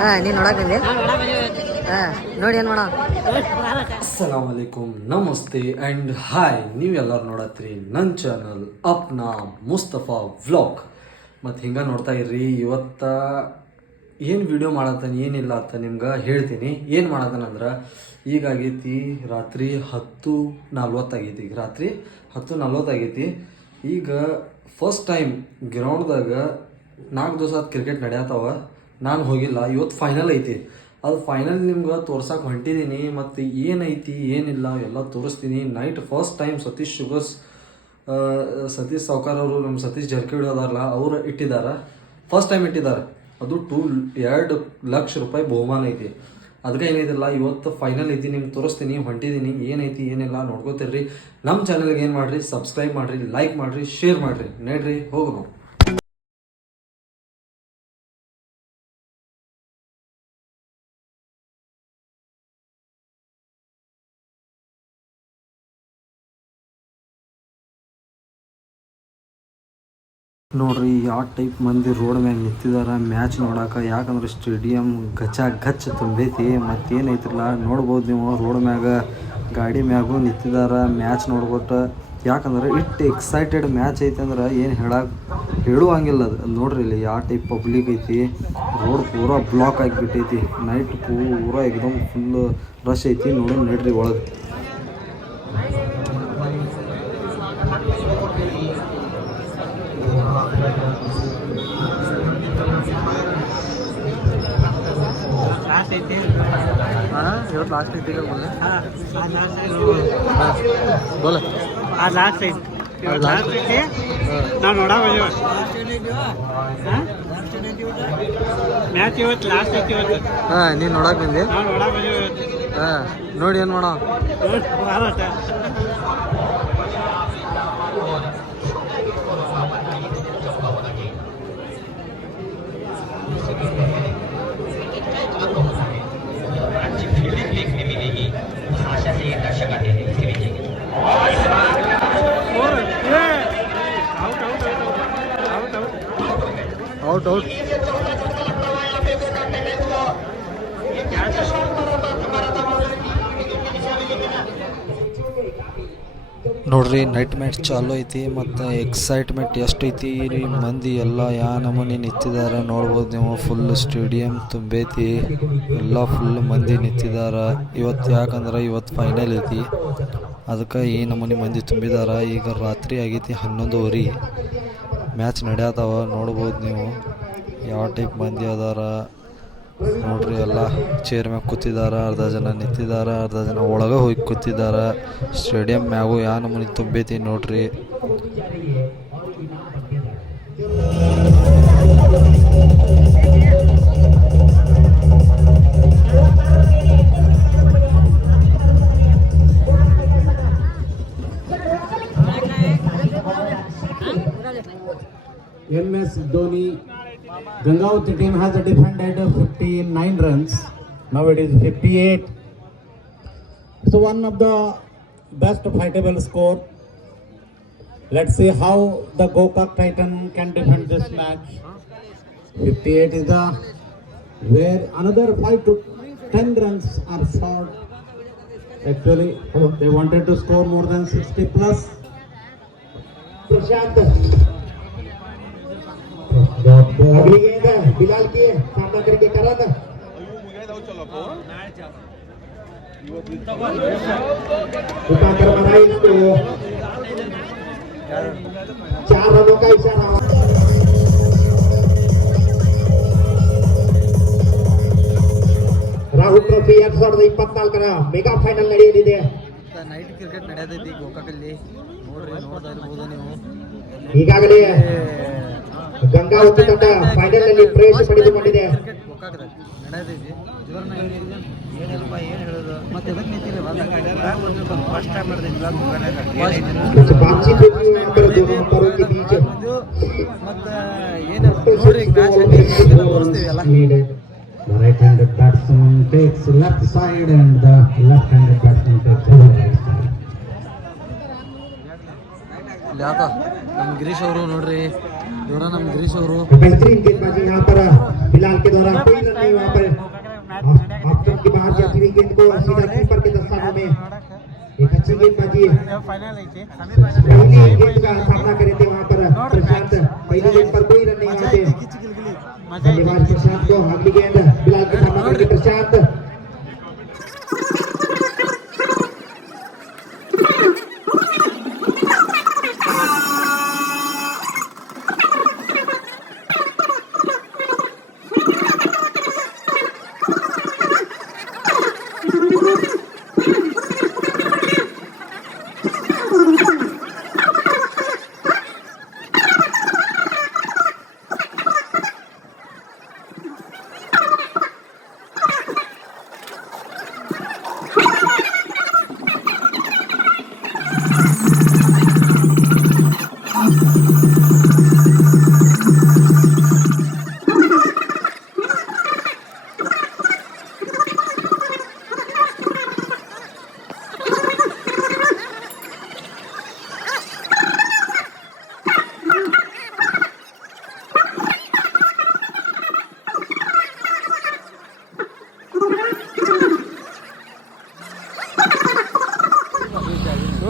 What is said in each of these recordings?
ಹಾಂ. ನೀನು ನೋಡಿ ಏನು ನಮಸ್ತೆ ಆ್ಯಂಡ್ ಹಾಯ್ ನೀವೆಲ್ಲರೂ ನೋಡತ್ರಿ ನನ್ನ ಚಾನಲ್ ಅಪ್ನಾ ಮುಸ್ತಫಾ ವ್ಲಾಗ್ ಮತ್ತೆ ಹಿಂಗೆ ನೋಡ್ತಾ ಇರ್ರಿ ಇವತ್ತ ಏನು ವಿಡಿಯೋ ಮಾಡತ್ತಾನೆ, ಏನಿಲ್ಲ ಅಂತ ನಿಮ್ಗೆ ಹೇಳ್ತೀನಿ. ಏನು ಮಾಡತ್ತಾನಂದ್ರೆ ಈಗ ಆಗೈತಿ, ರಾತ್ರಿ ಹತ್ತು ನಲ್ವತ್ತಾಗೈತಿ ಈಗ ರಾತ್ರಿ ಹತ್ತು ನಲ್ವತ್ತಾಗೈತಿ ಈಗ ಫಸ್ಟ್ ಟೈಮ್ ಗ್ರೌಂಡ್ದಾಗ ನಾಲ್ಕು ದಿವಸ ಕ್ರಿಕೆಟ್ ನಡೆಯತ್ತವ ನಾನು ಹೋಗಿಲ್ಲ ಇವತ್ತು ಫೈನಲ್ ಐತಿ. ಅದು ಫೈನಲ್ ನಿಮ್ಗೆ ತೋರ್ಸಕ್ಕೆ ಹೊಂಟಿದ್ದೀನಿ ಮತ್ತು ಏನೈತಿ ಏನಿಲ್ಲ, ಎಲ್ಲ ತೋರಿಸ್ತೀನಿ. Night first time Satish sugars Satish Savkar ಅವರು ನಮ್ಮ ಸತೀಶ್ ಜರ್ಕಿಡೋದಾರಲ್ಲ ಅದಾರಲ್ಲ ಅವರು ಇಟ್ಟಿದ್ದಾರೆ ಫಸ್ಟ್ ಟೈಮ್ ಇಟ್ಟಿದ್ದಾರೆ ಅದು ಟೂ ಎರಡು ಲಕ್ಷ ರೂಪಾಯಿ ಬಹುಮಾನ ಐತಿ. ಅದಕ್ಕೆ ಏನೈತಿಲ್ಲ ಇವತ್ತು ಫೈನಲ್ ಐತಿ, ನಿಮ್ಗೆ ತೋರಿಸ್ತೀನಿ ಹೊಂಟಿದ್ದೀನಿ ಏನೈತಿ, ಏನಿಲ್ಲ ನೋಡ್ಕೋತೀರಿ ನಮ್ಮ ಚಾನಲ್ಗೆ ಏನು ಮಾಡಿರಿ ಸಬ್ಸ್ಕ್ರೈಬ್ ಮಾಡಿರಿ ಲೈಕ್ ಮಾಡಿರಿ ಶೇರ್ ಮಾಡಿರಿ. ನೋಡ್ರಿ ಹೋಗೋಣ ನೋಡ್ರಿ, ಯಾವ ಟೈಪ್ ಮಂದಿ ರೋಡ್ ಮ್ಯಾಗ ನಿಂತಿದಾರ ಮ್ಯಾಚ್ ನೋಡಾಕ, ಯಾಕಂದ್ರೆ ಸ್ಟೇಡಿಯಂ ಗಚ್ಚ ಗಚ್ಚ ತುಂಬೈತಿ, ಮತ್ತೇನೈತ್ರಲ್ಲ, ನೋಡ್ಬೋದು ನೀವು ರೋಡ್ ಮ್ಯಾಗ, ಗಾಡಿ ಮ್ಯಾಗು ನಿಂತಿದಾರ ಮ್ಯಾಚ್ ನೋಡ್ಬಿಟ್ಟು, ಯಾಕಂದ್ರೆ ಇಟ್ ಎಕ್ಸೈಟೆಡ್ ಮ್ಯಾಚ್ ಐತಿ ಅಂದ್ರೆ ಏನು ಹೇಳಕ್ ಹೇಳುವಂಗಿಲ್ಲ ಅದು. ನೋಡ್ರಿ ಇಲ್ಲಿ ಯಾವ ಟೈಪ್ ಪಬ್ಲಿಕ್ ಐತಿ ರೋಡ್ ಪೂರಾ ಬ್ಲಾಕ್ ಆಗಿಬಿಟ್ಟೈತಿ ನೈಟ್ ಪೂರಾ ಎಕ್ದಮ್ ಫುಲ್ ರಶ್ ಐತಿ, ನೋಡಿ ನೋಡ್ರಿ ಒಳಗೆ. ಲಾಸ್ಟ್ ಐತಿ ಬೋಲ ಆ ಲಾಸ್ಟ್ ಐತಿ ಲಾಸ್ಟ್ ಐತಿ ನಾವು ನೋಡಾವ ಮ್ಯಾಚ್ ಇವತ್ತು. ಲಾಸ್ಟ್ ಐತಿ ಇವತ್ತು ಹಾ ನೀನು ನೋಡಕ್ ಬಂದಿ? ನೋಡಾಕ ಬಂದಿವಿ ಹಾ ನೋಡಿ ಏನು ಮಾಡೋ ಔಟ್ ಔಟ್ ನೋಡ್ರಿ ನೈಟ್ ಮ್ಯಾಚ್ ಚಾಲು ಐತಿ, ಮತ್ತು ಎಕ್ಸೈಟ್ಮೆಂಟ್ ಎಷ್ಟು ಐತಿ ಮಂದಿ ಎಲ್ಲ ಯಾ ನಮೂನಿ ನಿಂತಿದ್ದಾರೆ ನೋಡ್ಬೋದು ನೀವು ಫುಲ್ ಸ್ಟೇಡಿಯಂ ತುಂಬೈತಿ, ಎಲ್ಲ ಫುಲ್ ಮಂದಿ ನಿಂತಿದಾರ. ಇವತ್ತು ಯಾಕಂದ್ರೆ ಇವತ್ತು ಫೈನಲ್ ಐತಿ, ಅದಕ್ಕೆ ಈ ನಮೂನಿ ಮಂದಿ ತುಂಬಿದಾರ. ಈಗ ರಾತ್ರಿ ಆಗೈತಿ ಹನ್ನೊಂದುವರೆ. ಮ್ಯಾಚ್ ನಡೆಯತ್ತವ ನೋಡ್ಬೋದು ನೀವು. ಯಾವ ಟೈಪ್ ಮಂದಿ ಅದಾರ, ನೋಡ್ರಿ ಎಲ್ಲ. ಚೇರ್ ಮ್ಯಾಗ ಕೂತಿದ್ದಾರೆ ಅರ್ಧ ಜನ ನಿಂತಿದ್ದಾರೆ ಅರ್ಧ ಜನ ಒಳಗೆ ಹೋಗಿ ಕೂತಿದಾರ. ಸ್ಟೇಡಿಯಂ ಮ್ಯಾಗು ಯಾವ ನಮೂನಿ ತುಂಬೈತಿ ನೋಡ್ರಿ. MS Dhoni, Gangavati team has defended 59 runs. Now it is 58. So one of the best fightable score. Let's see how the Gokak Titan can defend this match. 58 is the where another 5 to 10 runs are short. Actually, they wanted to score more than 60 plus. Prashant अगली गेंद है बिलाल की है सामना करके करा था उठाकर बनाई इसको चार रनों का इशारा ರಾಹುಲ್ ಟ್ರೋಫಿ ಎರಡ್ ಸಾವಿರದ ಇಪ್ಪತ್ನಾಲ್ಕರ ಮೆಗಾ ಫೈನಲ್ ನಡೆಯಲಿದೆ ನೈಟ್ ಕ್ರಿಕೆಟ್ ನಡೆಯತೈತಿ ಗೋಕಾಕಲ್ಲಿ ನೋಡ್ರಿ ನೋಡ್ತಾ ಇರ್ಬೋದು ನೀವು ಈಗಾಗಲೇ ಗಂಗಾ ಉಪ್ಪು ತಂಡ ಫೈನಲ್ ಅಲ್ಲಿ ಪ್ರವೇಶ ಪಡೆದುಕೊಂಡಿದೆ batsman takes left side and left hand batsman takes ಇಲ್ಲಿ ಆತ ನಮ್ಮ ಗಿರೀಶ್ ಅವರು ನೋಡ್ರಿ ಇವರ ನಮ್ಮ ಗಿರೀಶ್ ಅವರು बेहतरीन गेंदबाजी यहाँ पर फिलहाल के दौरान कोई रन नहीं वहाँ पर ऑफ स्टंप की बाहर जाती हुई गेंद को सीधा कीपर के दस्तानों में एक अच्छी गेंदबाजी ಫೈನಲ್ ಐತಿ पहली गेंद का सामना करे थे वहाँ पर प्रशांत पहली गेंद पर कोई रन नहीं आते ಮಜಾ ಐತಿ धन्यवाद प्रशांत को अगली गेंद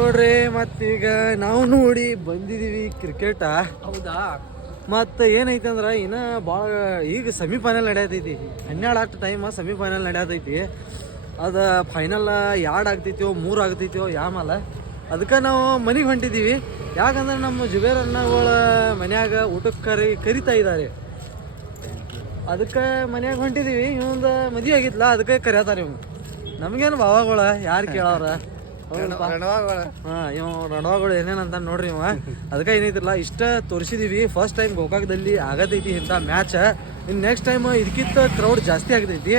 ನೋಡ್ರಿ ಮತ್ತೀಗ ನಾವು ನೋಡಿ ಬಂದಿದೀವಿ ಕ್ರಿಕೆಟ ಹೌದಾ? ಮತ್ತೆ ಏನೈತೆ ಅಂದ್ರೆ ಇನ್ನ ಭಾಳ ಈಗ ಸೆಮಿಫೈನಲ್ ನಡೆಯತೈತಿ. ಹನ್ನೆರಡು ಆಗ್ತ ಟೈಮ್ ಸೆಮಿಫೈನಲ್ ನಡೆಯತೈತಿ. ಅದ ಫೈನಲ್ ಎರಡು ಆಗ್ತೈತಿಯೋ ಮೂರು ಆಗ್ತೈತಿಯೋ ಯಾಮಲ್ಲ ಅದಕ್ಕೆ ನಾವು ಮನೆಗೆ ಹೊಂಟಿದ್ದೀವಿ ಯಾಕಂದ್ರೆ ನಮ್ಮ ಜುಬೇರ್ ಅಣ್ಣಗಳ ಮನ್ಯಾಗ ಊಟಕ್ಕೆ ಕರಿ ಕರಿತಾ ಇದ್ದಾರೆ ಅದಕ್ಕೆ ಮನ್ಯಾಗ ಹೊಂಟಿದೀವಿ. ಇವಂದ ಮದುವೆ ಆಗಿತ್ತಲ್ಲ ಅದಕ್ಕೆ ಕರಿಯತಾರೆ ಇವ್ ನಮ್ಗೇನು ಭಾವಗಳ ಯಾರು ಕೇಳವ್ರ? ಹಾ ಇವ ರಣವಾಗಳು ಏನೇನಂತ ನೋಡ್ರಿ ಇವ. ಅದಕ್ಕೆ ಏನೈತಿಲ್ಲ ಇಷ್ಟ ತೋರಿಸಿದೀವಿ. ಫಸ್ಟ್ ಟೈಮ್ ಗೋಕಾಕದಲ್ಲಿ ಆಗತೈತಿ ಇಂಥ ಮ್ಯಾಚ್ ಇನ್ನು ನೆಕ್ಸ್ಟ್ ಟೈಮ್ ಇದಕ್ಕಿಂತ ಕ್ರೌಡ್ ಜಾಸ್ತಿ ಆಗ್ತೈತಿ.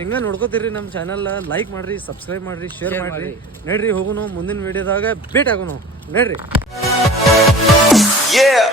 ಹಿಂಗೆ ನೋಡ್ಕೋತೀರಿ ನಮ್ಮ ಚಾನಲ್ ಲೈಕ್ ಮಾಡ್ರಿ ಸಬ್ಸ್ಕ್ರೈಬ್ ಮಾಡ್ರಿ ಶೇರ್ ಮಾಡ್ರಿ. ನೋಡ್ರಿ ಹೋಗುನು. ಮುಂದಿನ ವಿಡಿಯೋದಾಗ ಭೇಟಿ ಆಗೋನು. ನೋಡ್ರಿ. Yeah.